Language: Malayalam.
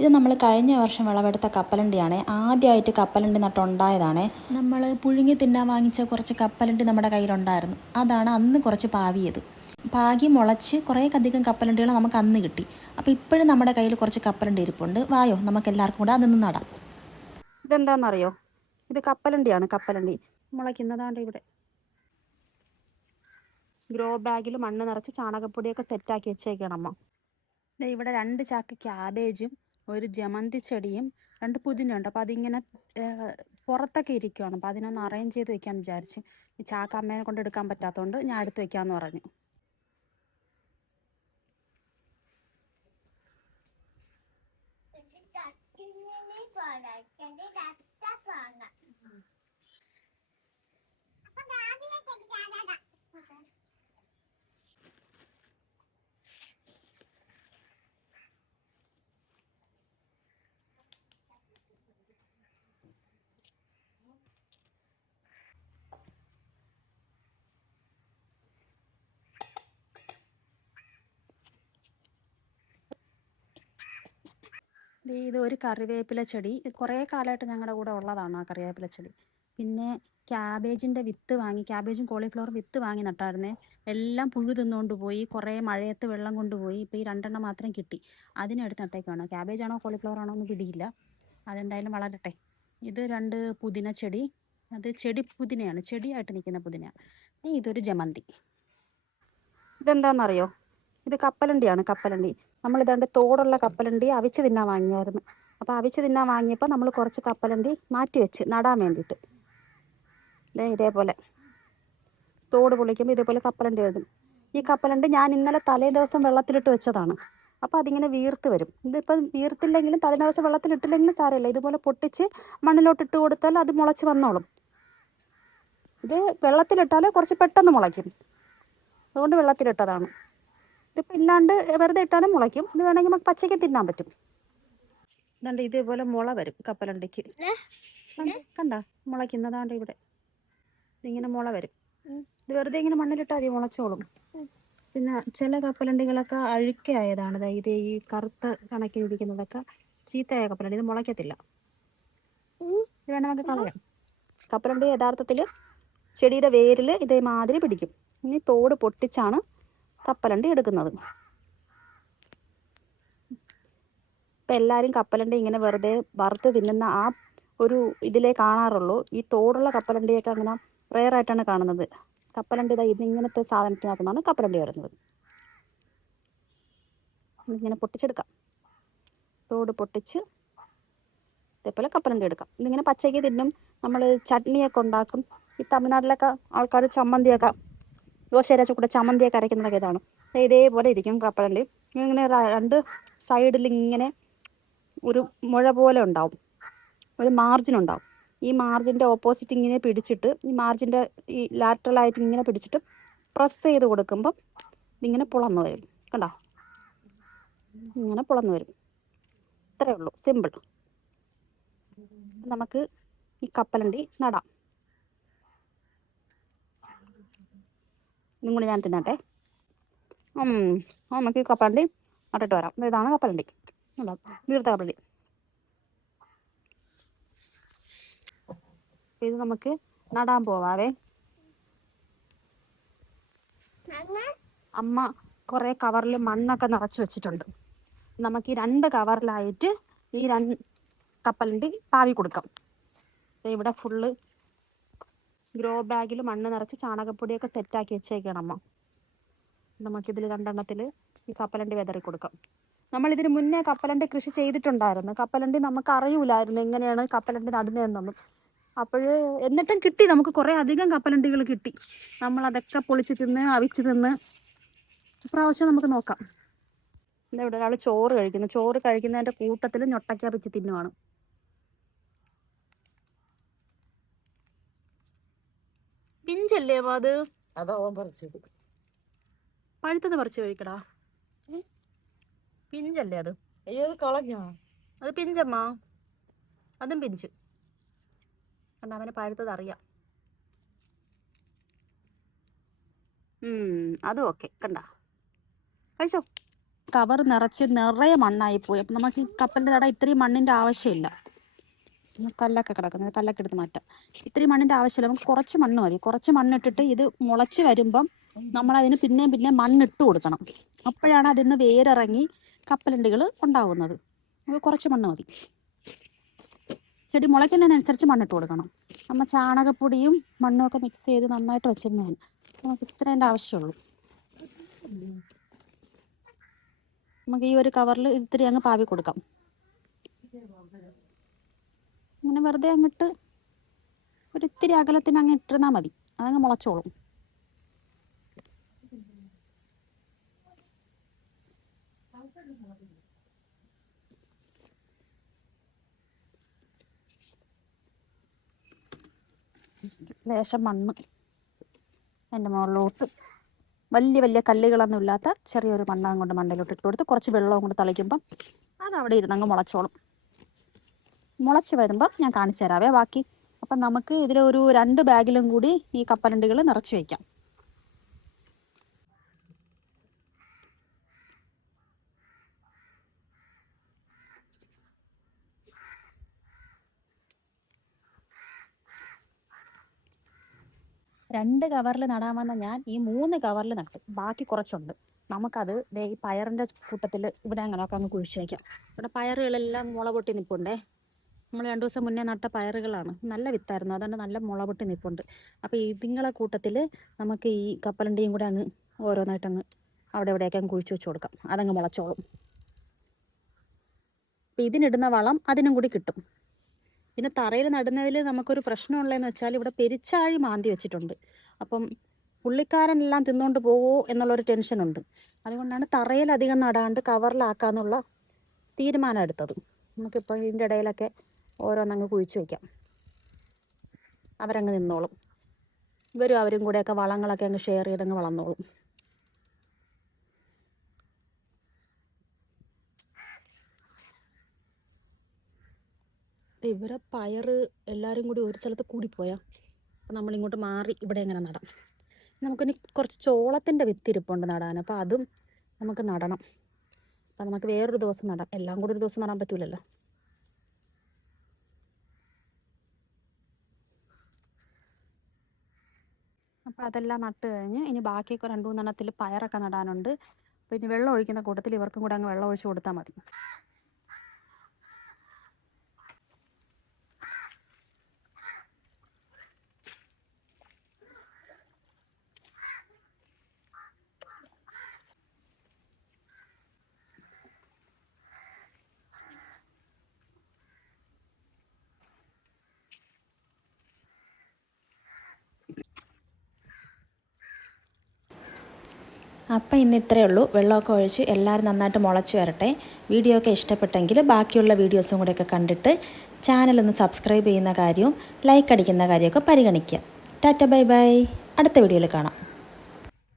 ഇത് നമ്മൾ കഴിഞ്ഞ വർഷം വിളവെടുത്ത കപ്പലണ്ടിയാണ്. ആദ്യമായിട്ട് കപ്പലണ്ടി നട്ടുണ്ടായതാണ്. നമ്മൾ പുഴുങ്ങി തിന്നാൻ വാങ്ങിച്ച കുറച്ച് കപ്പലണ്ടി നമ്മുടെ കയ്യിലുണ്ടായിരുന്നു. അതാണ് അന്ന് കുറച്ച് പാവിയത്. പാകി മുളച്ച് കുറേയധികം കപ്പലണ്ടികൾ നമുക്ക് അന്ന് കിട്ടി. അപ്പോൾ ഇപ്പോഴും നമ്മുടെ കയ്യിൽ കുറച്ച് കപ്പലണ്ടി ഇരിപ്പുണ്ട്. വായോ നമുക്ക് എല്ലാവർക്കും കൂടെ അതൊന്ന് നടാം. ഇതെന്താണെന്നറിയോ? ഇത് കപ്പലണ്ടിയാണ്. കപ്പലണ്ടി മുളയ്ക്കുന്നതാണ്ട് ഇവിടെ. ഗ്രോ ബാഗിൽ മണ്ണ് നിറച്ച് ചാണകപ്പൊടിയൊക്കെ സെറ്റാക്കി വെച്ചേക്കണം അമ്മ. ഇവിടെ 2 ചാക്ക് ക്യാബേജും ഒരു ജമന്തി ചെടിയും 2 പുതിനയുണ്ട്. അപ്പോൾ അതിങ്ങനെ പുറത്തൊക്കെ ഇരിക്കുകയാണ്. അപ്പോൾ അതിനൊന്ന് അറേഞ്ച് ചെയ്ത് വെക്കാമെന്ന് വിചാരിച്ച്. ഈ ചാക്ക് അമ്മേനെ കൊണ്ട് എടുക്കാൻ പറ്റാത്തതുകൊണ്ട് ഞാൻ എടുത്ത് വെക്കാമെന്ന് പറഞ്ഞു. ഇത് ഒരു കറിവേപ്പില ചെടി. കുറേ കാലമായിട്ട് ഞങ്ങളുടെ കൂടെ ഉള്ളതാണ് ആ കറിവേപ്പില ചെടി. പിന്നെ ക്യാബേജിൻ്റെ വിത്ത് വാങ്ങി, ക്യാബേജും കോളിഫ്ലവറും വിത്ത് വാങ്ങി നട്ടായിരുന്നേ. എല്ലാം പുഴു തിന്നുകൊണ്ട് പോയി. കുറേ മഴയത്ത് വെള്ളം കൊണ്ടുപോയി. ഇപ്പോൾ ഈ 2 എണ്ണം മാത്രം കിട്ടി. അതിനെടുത്ത് നട്ടേക്കാണ്. ക്യാബേജാണോ കോളിഫ്ലവർ ആണോ എന്ന് പിടിയില്ല. അതെന്തായാലും വളരട്ടെ. ഇത് 2 പുതിന ചെടി. അത് ചെടി പുതിനയാണ്, ചെടിയായിട്ട് നിൽക്കുന്ന പുതിനയാണ്. ഇതൊരു ജമന്തി. ഇതെന്താണെന്നറിയോ? ഇത് കപ്പലണ്ടിയാണ്. കപ്പലണ്ടി നമ്മളിതാണ്ട് തോടുള്ള കപ്പലണ്ടി അവിച്ച് തിന്നാൻ വാങ്ങിയായിരുന്നു. അപ്പോൾ അവിച്ച് തിന്നാൻ വാങ്ങിയപ്പോൾ നമ്മൾ കുറച്ച് കപ്പലണ്ടി മാറ്റി വെച്ച് നടാൻ വേണ്ടിയിട്ട്. ഇതേപോലെ തോട് പൊളിക്കുമ്പോൾ ഇതേപോലെ കപ്പലണ്ടി വരും. ഈ കപ്പലണ്ടി ഞാൻ ഇന്നലെ തലേ ദിവസം വെള്ളത്തിലിട്ട് വെച്ചതാണ്. അപ്പോൾ അതിങ്ങനെ വീർത്ത് വരും. ഇതിപ്പം വീർത്തില്ലെങ്കിലും തലേ ദിവസം വെള്ളത്തിലിട്ടില്ലെങ്കിലും സാരമില്ല. ഇതുപോലെ പൊട്ടിച്ച് മണ്ണിലോട്ട് ഇട്ട് കൊടുത്താൽ അത് മുളച്ച് വന്നോളും. ഇത് വെള്ളത്തിലിട്ടാൽ കുറച്ച് പെട്ടെന്ന് മുളയ്ക്കും. അതുകൊണ്ട് വെള്ളത്തിലിട്ടതാണ്. ഇതിപ്പോൾ ഇല്ലാണ്ട് വെറുതെ ഇട്ടാലും മുളയ്ക്കും. ഇത് വേണമെങ്കിൽ നമുക്ക് പച്ചയ്ക്ക് തിന്നാൻ പറ്റും. ഇതാണ്ട് ഇതേപോലെ മുള വരും കപ്പലണ്ടിക്ക്. കണ്ട മുളയ്ക്കുന്നതാണ്ട് ഇവിടെ ഇങ്ങനെ മുള വരും. ഇത് വെറുതെ ഇങ്ങനെ മണ്ണിലിട്ടാൽ മതി, മുളച്ചോളും. പിന്നെ ചില കപ്പലണ്ടികളൊക്കെ അഴുക്കായതാണ്. ഇത് ഈ കറുത്ത കണക്കിനിരിക്കുന്നതൊക്കെ ചീത്തയായ കപ്പലണ്ടി. ഇത് മുളയ്ക്കത്തില്ല. ഇത് വേണം നമുക്ക് കളയാം. കപ്പലണ്ടി യഥാർത്ഥത്തിൽ ചെടിയുടെ വേരിൽ ഇതേമാതിരി പിടിക്കും. ഇനി തോട് പൊട്ടിച്ചാണ് കപ്പലണ്ടി എടുക്കുന്നത്. ഇപ്പം എല്ലാവരും കപ്പലണ്ടി ഇങ്ങനെ വെറുതെ വറുത്ത് തിന്നുന്ന ആ ഒരു ഇതിലേ കാണാറുള്ളൂ. ഈ തോടുള്ള കപ്പലണ്ടിയൊക്കെ അങ്ങനെ റെയറായിട്ടാണ് കാണുന്നത്. കപ്പലണ്ടി ഇതിങ്ങനത്തെ സാധനത്തിനകത്തുനിന്നാണ് കപ്പലണ്ടി വരുന്നത്. ഇങ്ങനെ പൊട്ടിച്ചെടുക്കാം. തോട് പൊട്ടിച്ച് ഇതേപോലെ കപ്പലണ്ടി എടുക്കാം. ഇതിങ്ങനെ പച്ചയ്ക്ക് തിന്നും. നമ്മൾ ചട്നിയൊക്കെ ഉണ്ടാക്കും. ഈ തമിഴ്നാട്ടിലൊക്കെ ആൾക്കാർ ചമ്മന്തിയൊക്കെ, ദോശ കൂടെ ചമ്മന്തിയൊക്കെ അരയ്ക്കുന്നതൊക്കെ ഇതാണ്. ഇതേപോലെ ഇരിക്കും കപ്പലണ്ടി. ഇങ്ങനെ 2 സൈഡിൽ ഇങ്ങനെ ഒരു മുഴ പോലെ ഉണ്ടാവും, ഒരു മാർജിൻ ഉണ്ടാവും. ഈ മാർജിൻ്റെ ഓപ്പോസിറ്റ് ഇങ്ങനെ പിടിച്ചിട്ട്, ഈ മാർജിൻ്റെ ഈ ലാറ്ററലായിട്ട് ഇങ്ങനെ പിടിച്ചിട്ട് പ്രസ് ചെയ്ത് കൊടുക്കുമ്പം ഇതിങ്ങനെ പുളന്ന് വരും. കണ്ടോ? ഇങ്ങനെ പുളന്ന് വരും. ഇത്രയേ ഉള്ളൂ, സിമ്പിൾ. നമുക്ക് ഈ കപ്പലണ്ടി നടാം. ഇതും കൂടി ഞാൻ തിന്നട്ടെ. നമുക്ക് ഈ കപ്പലണ്ടി നട്ടിട്ട് വരാം. ഇതാണ് കപ്പലണ്ടി. വീർത്ത കപ്പലണ്ടി. ഇത് നമുക്ക് നടാൻ പോവാവേ. അമ്മ കുറേ കവറിൽ മണ്ണൊക്കെ നിറച്ച് വെച്ചിട്ടുണ്ട്. നമുക്ക് ഈ 2 കവറിലായിട്ട് ഈ 2 കപ്പലണ്ടി പാവി കൊടുക്കാം. ഇവിടെ ഫുള്ള് ഗ്രോ ബാഗിൽ മണ്ണ് നിറച്ച് ചാണകപ്പൊടിയൊക്കെ സെറ്റാക്കി വെച്ചേക്കണം അമ്മ. നമുക്കിതിൽ 2 എണ്ണത്തിൽ ഈ കപ്പലണ്ടി വിതറി കൊടുക്കാം. നമ്മളിതിന് മുന്നേ കപ്പലണ്ടി കൃഷി ചെയ്തിട്ടുണ്ടായിരുന്നു. കപ്പലണ്ടി നമുക്ക് അറിയൂലായിരുന്നു എങ്ങനെയാണ് കപ്പലണ്ടി നടുന്നതെന്നൊന്നും. എന്നിട്ടും കിട്ടി, നമുക്ക് കുറേ അധികം കപ്പലണ്ടികൾ കിട്ടി. നമ്മളതൊക്കെ പൊളിച്ച് തിന്ന് അവിച്ച് തിന്ന്. ഇപ്രാവശ്യം നമുക്ക് നോക്കാം. ഇവിടെ ഒരാൾ ചോറ് കഴിക്കുന്നു. ചോറ് കഴിക്കുന്നതിൻ്റെ കൂട്ടത്തിൽ ഞൊട്ടയ്ക്ക വെച്ച് തിന്നുവാണ്. പിഞ്ചല്ലേ അത്? പഴുത്തത് പറിച്ച് കഴിക്കടാ. പിഞ്ചല്ലേ അത്? അത് പിഞ്ചമ്മ, അതും പിഞ്ച്. കണ്ട, അവന് പഴുത്തത് അറിയാം. അതും ഓക്കെ. കണ്ട, കഴിച്ചോ. കവർ നിറയെ മണ്ണായിപ്പോയി. അപ്പം നമുക്ക് ഈ കപ്പലിൻ്റെ തട ഇത്രയും മണ്ണിൻ്റെ ആവശ്യമില്ല. കല്ലൊക്കെ കിടക്കുന്നത്, കല്ലൊക്കെ എടുത്ത് മാറ്റാം. ഇത്രയും മണ്ണിൻ്റെ ആവശ്യമില്ല, നമുക്ക് കുറച്ച് മണ്ണ് മതി. കുറച്ച് മണ്ണിട്ടിട്ട് ഇത് മുളച്ച് വരുമ്പം നമ്മളതിന് പിന്നെയും മണ്ണിട്ട് കൊടുക്കണം. അപ്പോഴാണ് അതിന് വേരിറങ്ങി കപ്പലണ്ടികൾ ഉണ്ടാവുന്നത്. നമുക്ക് കുറച്ച് മണ്ണ് മതി. ചെടി മുളയ്ക്കുന്നതിനനുസരിച്ച് മണ്ണിട്ട് കൊടുക്കണം. നമ്മൾ ചാണകപ്പൊടിയും മണ്ണും ഒക്കെ മിക്സ് ചെയ്ത് നന്നായിട്ട് വെച്ചിരുന്നതാണ്. നമുക്ക് ഇത്രേൻ്റെ ആവശ്യമുള്ളൂ. നമുക്ക് ഈ ഒരു കവറിൽ ഇത്തിരി അങ്ങ് പാവി കൊടുക്കാം. ഇങ്ങനെ വെറുതെ അങ്ങിട്ട് ഒരിത്തിരി അകലത്തിന് അങ്ങ് ഇട്ടിരുന്നാൽ മതി, അതങ്ങ് മുളച്ചോളും. ലേശം മണ്ണ് അതിൻ്റെ മുകളിലോട്ട്, വലിയ കല്ലുകളൊന്നും ഇല്ലാത്ത ചെറിയൊരു മണ്ണാൻ കൊണ്ട് മണ്ടയിലോട്ട് ഇട്ട് കൊടുത്ത് കുറച്ച് വെള്ളവും കൊണ്ട് തളിക്കുമ്പം അത് അവിടെ ഇരുന്ന് അങ്ങ് മുളച്ചോളും. മുളച്ച് വരുമ്പോൾ ഞാൻ കാണിച്ചു തരാവേ ബാക്കി. അപ്പം നമുക്ക് ഇതിലൊരു 2 ബാഗിലും കൂടി ഈ കപ്പലണ്ടികൾ നിറച്ച് വയ്ക്കാം. രണ്ട് കവറിൽ നടാമെന്ന ഞാൻ ഈ 3 കവറിൽ നട്ടു. ബാക്കി കുറച്ചുണ്ട്. നമുക്കത് ഈ പയറിൻ്റെ കൂട്ടത്തിൽ ഇവിടെ അങ്ങനെയൊക്കെ അങ്ങ് കുഴിച്ച് വയ്ക്കാം. ഇവിടെ പയറുകളെല്ലാം മുള പൊട്ടി നിൽപ്പുണ്ടേ. നമ്മൾ 2 ദിവസം മുന്നേ നട്ട പയറുകളാണ്. നല്ല വിത്തായിരുന്നു, അതുകൊണ്ട് നല്ല മുള പൊട്ടി നിൽപ്പുണ്ട്. അപ്പോൾ ഇതിങ്ങളെ കൂട്ടത്തിൽ നമുക്ക് ഈ കപ്പലണ്ടിയും കൂടെ അങ്ങ് ഓരോന്നായിട്ടങ്ങ് അവിടെ ഇവിടെയൊക്കെ അങ്ങ് കുഴിച്ച് വെച്ച് കൊടുക്കാം. അതങ്ങ് മുളച്ചോളും. അപ്പോൾ ഇതിനിടുന്ന വളം അതിനും കൂടി കിട്ടും. പിന്നെ തറയിൽ നടുന്നതിൽ നമുക്കൊരു പ്രശ്നമുള്ളതെന്ന് വെച്ചാൽ ഇവിടെ പെരിച്ചാഴി മാന്തി വെച്ചിട്ടുണ്ട്. അപ്പം പുള്ളിക്കാരനെല്ലാം തിന്നുകൊണ്ട് പോവോ എന്നുള്ളൊരു ടെൻഷനുണ്ട്. അതുകൊണ്ടാണ് തറയിൽ അധികം നടാണ്ട് കവറിലാക്കാന്നുള്ള തീരുമാനം എടുത്തത്. നമുക്കിപ്പോൾ ഇതിൻ്റെ ഇടയിലൊക്കെ ഓരോന്നങ്ങ് കുഴിച്ച് വയ്ക്കാം. അവരങ്ങ് നിന്നോളും. അവരും കൂടെയൊക്കെ വളങ്ങളൊക്കെ അങ്ങ് ഷെയർ ചെയ്തങ്ങ് വളർന്നോളും. ഇവരെ പയറ് എല്ലാവരും കൂടി ഒരു സ്ഥലത്ത് കൂടിപ്പോയാൽ അപ്പം നമ്മളിങ്ങോട്ട് മാറി ഇവിടെ എങ്ങനെ നടാം. നമുക്കിനി കുറച്ച് ചോളത്തിൻ്റെ വിത്തിരിപ്പുണ്ട് നടാൻ. അപ്പോൾ അതും നമുക്ക് നടണം. അപ്പം നമുക്ക് വേറൊരു ദിവസം നടാം. എല്ലാം കൂടി ഒരു ദിവസം നടാൻ പറ്റില്ലല്ലോ. അപ്പോൾ അതെല്ലാം നട്ട് കഴിഞ്ഞ് ഇനി ബാക്കിയൊക്കെ 2-3 എണ്ണത്തിൽ പയറൊക്കെ നടാനുണ്ട്. അപ്പോൾ ഇനി വെള്ളം ഒഴിക്കുന്ന കൂട്ടത്തിൽ ഇവർക്കും കൂടെ അങ്ങ് വെള്ളം ഒഴിച്ച് കൊടുത്താൽ മതി. അപ്പോൾ ഇന്ന് ഇത്രയേ ഉള്ളൂ. വെള്ളമൊക്കെ ഒഴിച്ച് എല്ലാവരും നന്നായിട്ട് മുളച്ച് വരട്ടെ. വീഡിയോ ഒക്കെ ഇഷ്ടപ്പെട്ടെങ്കിൽ ബാക്കിയുള്ള വീഡിയോസും കൂടെയൊക്കെ കണ്ടിട്ട് ചാനലൊന്ന് സബ്സ്ക്രൈബ് ചെയ്യുന്ന കാര്യവും ലൈക്ക് അടിക്കുന്ന കാര്യമൊക്കെ പരിഗണിക്കുക. Tata bye bye. അടുത്ത വീഡിയോയിൽ കാണാം.